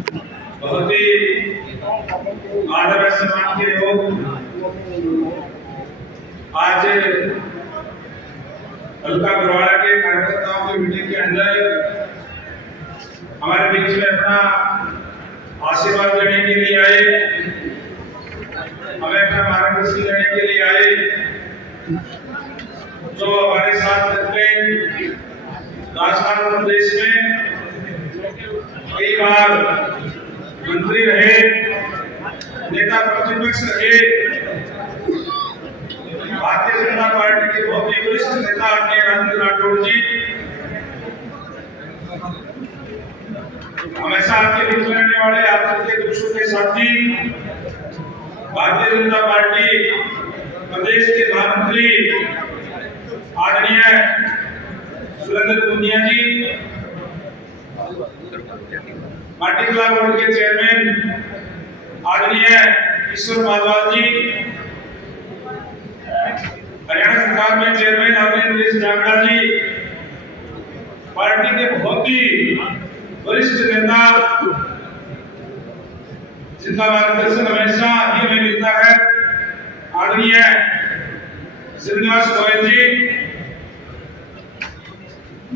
बहुत ही आदर और सम्मान के लोग आज हल्का बरवाड़ा के कार्यकर्ताओं के मीटिंग के अंदर हमारे बीच में अपना आशीर्वाद देने के लिए आए, हमें अपना मार्गदर्शन देने के लिए आए। जो हमारे साथ अपने राजस्थान प्रदेश में कई बार मंत्री रहे, नेता प्रतिपक्ष रहे, भारतीय जनता पार्टी के बहुत ही वरिष्ठ नेता आदरणीय राजेंद्र राठौड़ जी हमेशा आपके बीच में रहने वाले, आप सबके दुखों के साथी, भारतीय जनता पार्टी प्रदेश के महामंत्री आदरणीय सुरेंद्र पुनिया जी, पार्टी कला बोर्ड के चेयरमैन आदरणीय ईश्वर माधवाल जी, हरियाणा सरकार में चेयरमैन आदरणीय नरेश जांगड़ा जी, पार्टी के बहुत ही वरिष्ठ नेता जिनका मार्गदर्शन हमेशा ही हमें मिलता है, आदरणीय श्रीनिवास गोयल जी,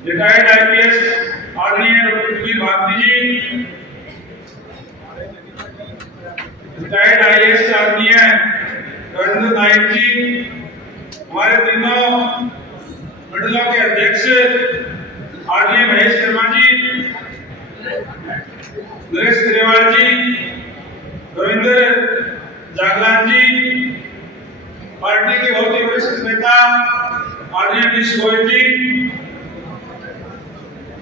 रिटायर्ड आईपीएस आदरणीय डॉक्टर भारती जी, रिटायर्ड आईएएस आदरणीय रविंद्र नायक जी, हमारे तीनों मंडलों के अध्यक्ष आदरणीय महेश शर्मा जी, नरेश ग्रेवाल जी, रविंद्र जागलान जी, पार्टी के बहुत ही वरिष्ठ नेता आदरणीय नीश गोयल जी,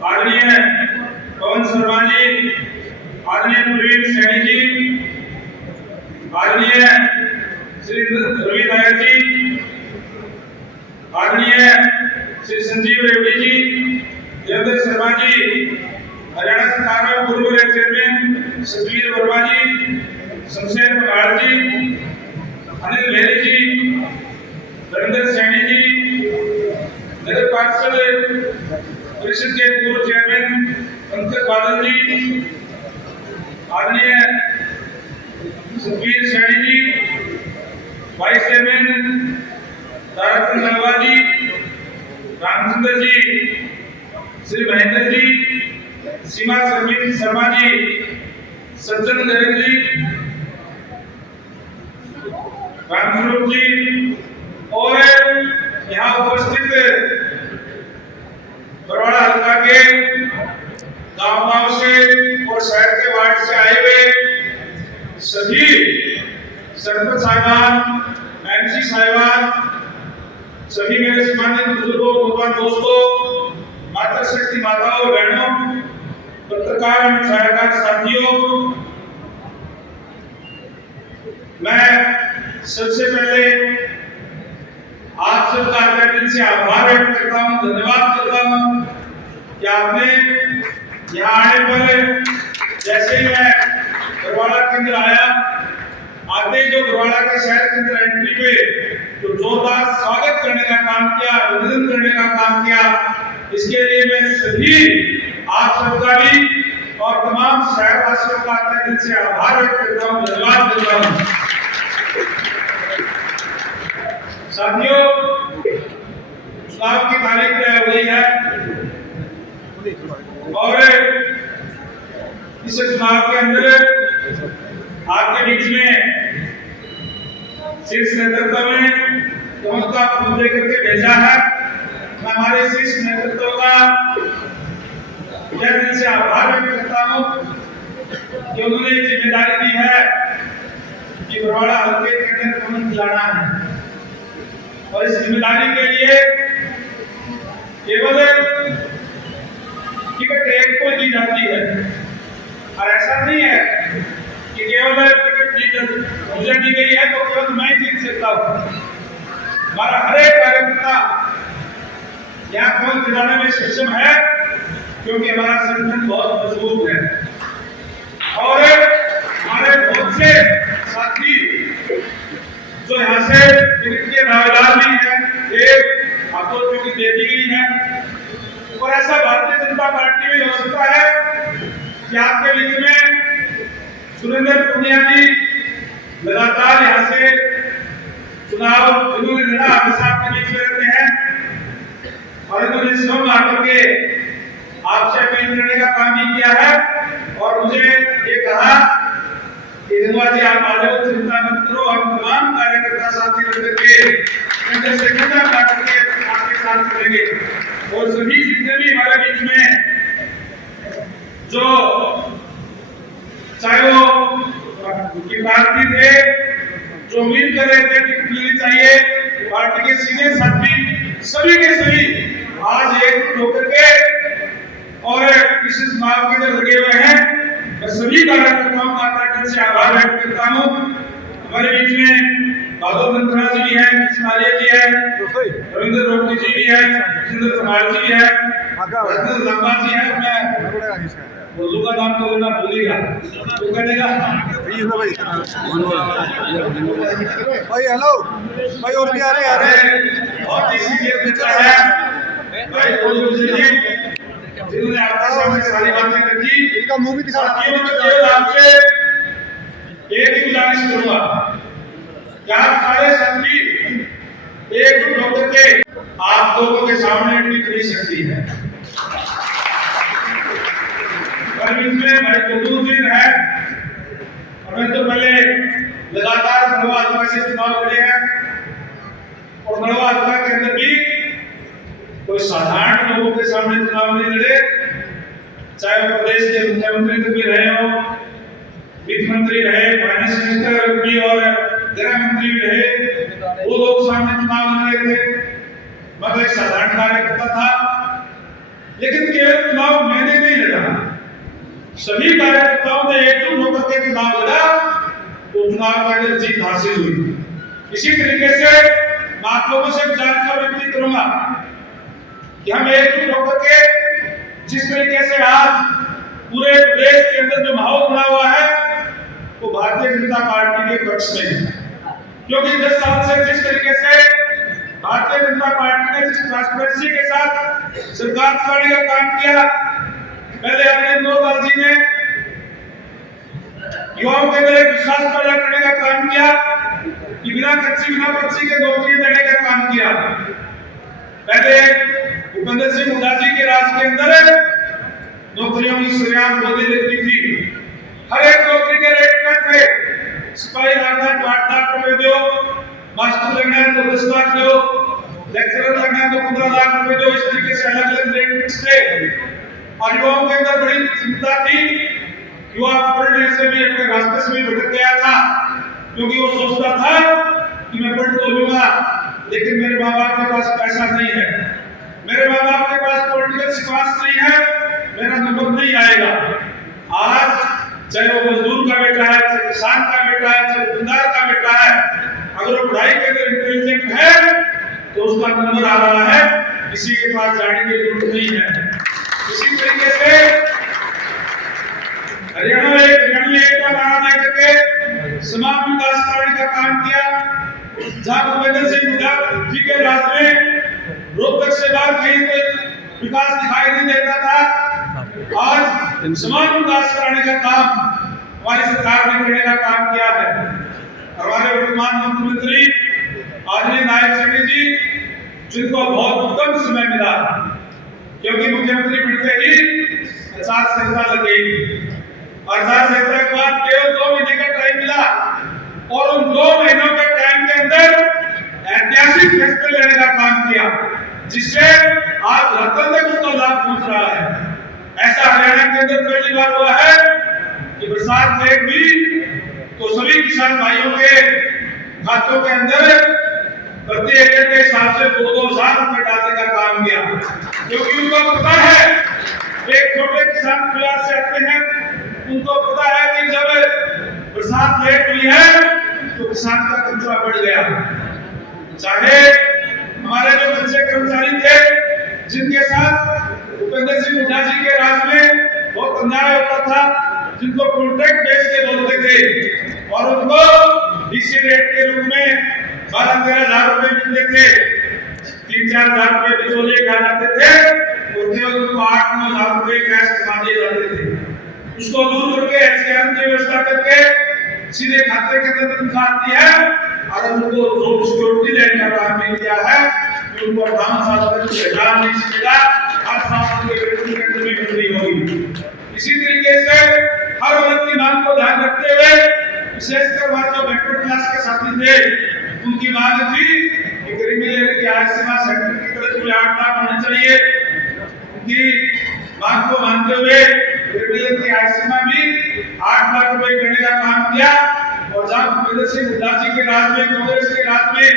आदरणीय पवन शर्मा जी, आदरणीय प्रवीण सैनी जी, आदरणीय श्री रवि नायर जी, आदरणीय श्री संजीव रेड्डी जी, देवेंद्र शर्मा जी, हरियाणा सरकार में पूर्व चेयरमैन सतवीर वर्मा जी, शमशेर पगाड़ जी, अनिल मेहरी जी, रविंद्र सैनी जी, नगर पार्षद परिषद के पूर्व चेयरमैन पंकज बादल जी, आदरणीय सुखबीर सैनी जी, वाइस चेयरमैन तारक सिंह नलवा जी, रामचंद्र जी, श्री महेंद्र जी, सीमा शर्मा जी, सज्जन गर्ग जी, रामस्वरूप जी और यहाँ उपस्थित बरवाड़ा हल्का के गांव से और शहर के वार्ड से आए हुए सभी सरपंच साहिबान, एमसी साहिबान, सभी मेरे सम्मानित बुजुर्गों, भगवान दोस्तों, माता शक्ति माताओं, बहनों, पत्रकार एवं छायाकार साथियों, मैं सबसे पहले आप सबका अपने दिल से आभार व्यक्त करता हूं, धन्यवाद करता हूं कि आपने यहाँ आने पर, जैसे ही मैं बरवाड़ा के अंदर आया, आपने जो बरवाड़ा के शहर के अंदर एंट्री पे जो जोरदार स्वागत करने का काम किया, अभिनंदन करने का काम किया, इसके लिए मैं सभी आप सबका भी और तमाम शहरवासियों का अपने दिल से आभार व्यक्त करता हूं, धन्यवाद देता हूं। साथियों, चुनाव की तारीख तय हो गई है और इस चुनाव के अंदर आपके बीच में शीर्ष नेतृत्व में का मुद्दे करके भेजा है। मैं हमारे शीर्ष नेतृत्व का दिल से आभार व्यक्त करता हूं कि उन्होंने जिम्मेदारी दी है कि बरवाड़ा हल्के के अंदर कमल खिलाना है और इस जिम्मेदारी के लिए केवल टिकट एक को दी जाती है और ऐसा नहीं है कि केवल टिकट मुझे दी गई है तो केवल मैं जीत सकता हूँ। हमारा हर एक कार्यकर्ता यहाँ कमल खिलाने में सक्षम है क्योंकि हमारा संगठन बहुत मजबूत है और हमारे बहुत से साथी जो यहाँ से के दावेदार भी हैं, एक आपको चूंकि दे दी गई है और ऐसा भारतीय जनता पार्टी में हो सकता है कि आपके बीच में सुरेंद्र पुनिया जी लगातार यहाँ से चुनाव जिन्होंने लड़ा हमेशा आपके बीच में रहते हैं और इन्होंने स्वयं आकर के आपसे अपील करने का काम भी किया है और मुझे ये कहा कि धन्यवाद जी आप आ जाओ, चिंता मत करो, हम तमाम कार्यकर्ता साथी मिलकर के कंधे से कंधा मिला करके आपके साथ चलेंगे और सभी जितने भी हमारे बीच में जो चाहे वो किफायती थे, जो उम्मीद कर रहे थे कि मिलनी चाहिए, पार्टी के सीनियर साथी सभी के सभी आज एक होकर के और इस चुनाव के अंदर लगे हुए हैं। मैं सभी कार्यकर्ताओं का तहे दिल से आभार व्यक्त करता हूँ। हमारे बीच में बादल धनखड़ा जी भी है, कृष्ण आर्य जी है, रविंद्र रोहटी जी भी है, सुंदर समाज जी भी है, रत्न लंबा जी है। मैं बोलू का नाम तो ना भूलेगा तो कहेगा भाई हेलो भाई और क्या आ रहे बहुत ही सीनियर मित्र है भाई बोलू जी जिन्होंने आपके सामने सारी बातें रखी। इनका मुंह भी दिखा आपसे एक ही गुजारिश करूंगा कि आप सारे साथी एकजुट होकर के आप लोगों के सामने टिक नहीं सकती है। इसमें भाई कुतुब दिन है और मैं तो पहले लगातार नड़वा हल्का से चुनाव लड़े हैं और नड़वा हल्का के अंदर भी कोई साधारण लोगों के सामने चुनाव नहीं लड़े, चाहे वो प्रदेश के मुख्यमंत्री भी रहे हो, वित्त मंत्री रहे, फाइनेंस मिनिस्टर भी और गृह मंत्री भी रहे, वो लोग सामने चुनाव लड़ रहे थे। मैं एक साधारण कार्यकर्ता था, लेकिन केवल चुनाव मैंने नहीं लड़ा, सभी कार्यकर्ताओं ने एकजुट होकर के चुनाव लड़ा तो चुनाव के अंदर जीत हासिल हुई। इसी तरीके से मैं आप लोगों से विनती करूंगा कि हम एकजुट होकर के जिस तरीके से आज पूरे प्रदेश के अंदर जो माहौल बना हुआ है वो भारतीय जनता पार्टी के पक्ष में है, क्योंकि 10 साल से जिस तरीके से भारतीय जनता पार्टी ने जिस ट्रांसपेरेंसी के साथ सरकार चलाने का काम किया, पहले अपने नौलाल जी ने युवाओं के अंदर एक विश्वास पैदा करने का काम किया कि बिना कच्ची बिना पक्की के नौकरी देने का काम किया। पहले भूपेंद्र सिंह हुड्डा जी के राज के अंदर नौकरियों की शुरुआत मोदी ने की थी। हर एक नौकरी के रेट में थे, सिपाही लगना है तो 8 लाख रुपए दो, मास्टर लगना है तो 10 लाख दो, लेक्चरर लगना है तो 15 लाख रुपए दो, इस तरीके से अलग अलग रेट फिक्स थे। और युवाओं के अंदर बड़ी चिंता थी, युवा पढ़ने से भी अपने रास्ते से भी भटक गया था, क्योंकि वो सोचता था कि मैं पढ़ तो लूंगा लेकिन मेरे माँ बाप के पास पैसा नहीं है, मेरे माँ बाप के पास पॉलिटिकल सिक्वांस नहीं है, मेरा नंबर नहीं आएगा। आज चाहे वो मजदूर का बेटा है, चाहे किसान का बेटा है, चाहे दुकानदार का बेटा है, अगर वो पढ़ाई के अंदर इंटेलिजेंट है तो उसका नंबर आ रहा है, किसी के पास जाने की जरूरत नहीं है। इसी तरीके से हरियाणा में एक का नारा दे करके समान विकास कराने का काम किया, जहां भूपेंद्र सिंह हुड्डा जी के राज में रोहतक से बाहर कहीं कोई विकास दिखाई नहीं देता था, आज समान विकास कराने का काम हमारी सरकार ने करने का काम किया है। हमारे वर्तमान मुख्यमंत्री आदरणीय नायब सिंह जी, जिनको बहुत कम समय मिला, क्योंकि मुख्यमंत्री बनते ही आचार संहिता लग गई, आचार संहिता के बाद केवल 2 महीने का टाइम मिला और उन 2 महीनों के टाइम के अंदर ऐतिहासिक फैसले लेने का काम किया, जिससे आज रतन तक उसका लाभ पहुंच रहा है। ऐसा हरियाणा के अंदर पहली बार हुआ है कि बरसात लेट हुई तो सभी किसान भाइयों के खातों के अंदर प्रति एकड़ के हिसाब से 2,000 रुपए डालने का काम किया, क्योंकि उनको पता है, एक छोटे किसान परिवार से आते हैं, उनको पता है कि जब बरसात लेट हुई है तो किसान का खर्चा बढ़ गया। चाहे हमारे जो बच्चे कर्मचारी थे, जिनके साथ भूपेंद्र सिंह हुड्डा जी के राज में बहुत अन्याय होता था, जिनको कॉन्ट्रैक्ट बेच के बोलते थे और उनको डीसी रेट के रूप में 12-13 हजार रुपए मिलते थे, 3-4 हजार रुपए बिचौलिए खा जाते थे और केवल उनको 8-9 हजार रुपए कैश जमा दिए जाते थे। उसको दूर करके एचसीआर की व्यवस्था करके सीधे खाते के अंदर तनख्वाह आती है और उनको जो सिक्योरिटी देने का काम नहीं किया है कि उनको 58 साल तक सरकार नहीं सीखेगा, हर साल उनके वेतन के अंदर भी वृद्धि होगी। इसी तरीके से हर वर्ग की मांग को ध्यान रखते हुए विशेषकर वह जो बैकवर्ड क्लास के साथी थे उनकी मांग थी कि क्रिमिनल की आय सीमा सेक्टर की तरफ 8 लाख होनी चाहिए। उनकी मांग को मानते हुए क्रिमिनल की आय सीमा भी 8 लाख रुपए करने का काम किया। और जब भूपेंद्र सिंह हुड्डा जी के राज में, कांग्रेस के राज में,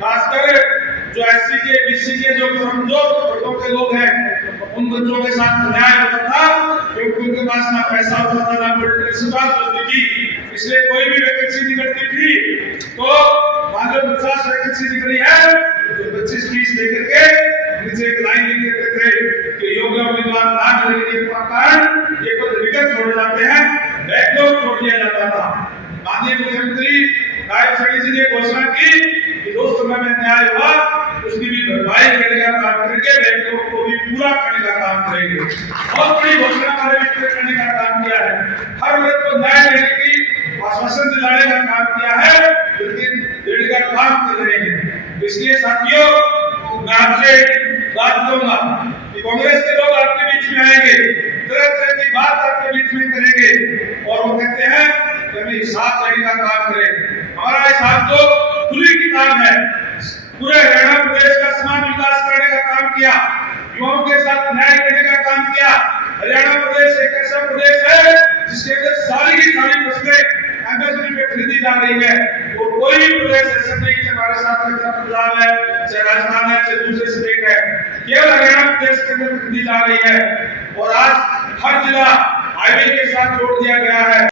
खासकर जो एससी के बीसी के जो कमजोर वर्गों के लोग हैं उन बच्चों के साथ अन्याय होता था क्योंकि उनके पास ना पैसा होता था ना पॉलिटिकल सिपास होती थी, इसलिए कोई भी वैकेंसी निकलती थी तो मान लो 50 वैकेंसी निकली है तो 25-30 लेकर के नीचे एक लाइन लिख देते थे कि योग्य उम्मीदवार ना मिलने के कारण ये पद रिक्त छोड़ जाते हैं, बैकलॉग छोड़ दिया जाता था। माननीय मुख्यमंत्री नायब सैनी जी ने घोषणा की कि जो समय में न्याय हुआ उसकी भी भरपाई करने का काम करके बैकलॉग को भी पूरा करने का काम करेंगे। बहुत बड़ी घोषणा हमारे मित्र करने का काम किया है, हर वर्ग को न्याय देने की आश्वासन दिलाने का काम किया है, लेकिन देने का काम कर रहे हैं। इसलिए साथियों मैं आपसे बात करूंगा कि कांग्रेस के लोग आपके बीच में आएंगे, तरह तरह की बात आपके बीच में करेंगे और वो कहते हैं कि हमें हिसाब देने का काम करें। हमारा हिसाब तो खुली किताब है, पूरे हरियाणा प्रदेश का समान विकास करने का काम किया, युवाओं के साथ न्याय करने का काम किया। हरियाणा प्रदेश एक ऐसा प्रदेश है जिसके अंदर सारी की सारी फसलें एमएसपी पे खरीदी जा रही है और कोई भी प्रदेश ऐसा नहीं है हमारे साथ में पंजाब है, चाहे राजस्थान है, चाहे दूसरे स्टेट है, केवल हरियाणा प्रदेश के अंदर खरीदी जा रही है। और आज हर जिला हाईवे के साथ जोड़ दिया गया है।